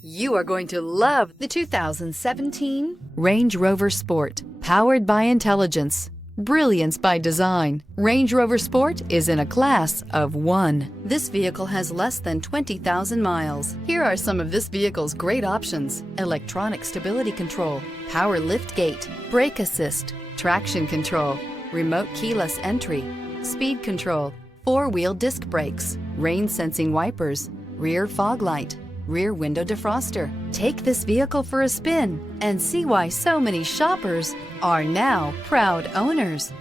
You are going to love the 2017 Range Rover Sport. Powered by intelligence, brilliance by design, Range Rover Sport is in a class of one. This vehicle has less than 20,000 miles. Here are some of this vehicle's great options: electronic stability control, power lift gate, brake assist, traction control, remote keyless entry, speed control, four-wheel disc brakes, rain sensing wipers, rear fog light, rear window defroster. Take this vehicle for a spin and see why so many shoppers are now proud owners.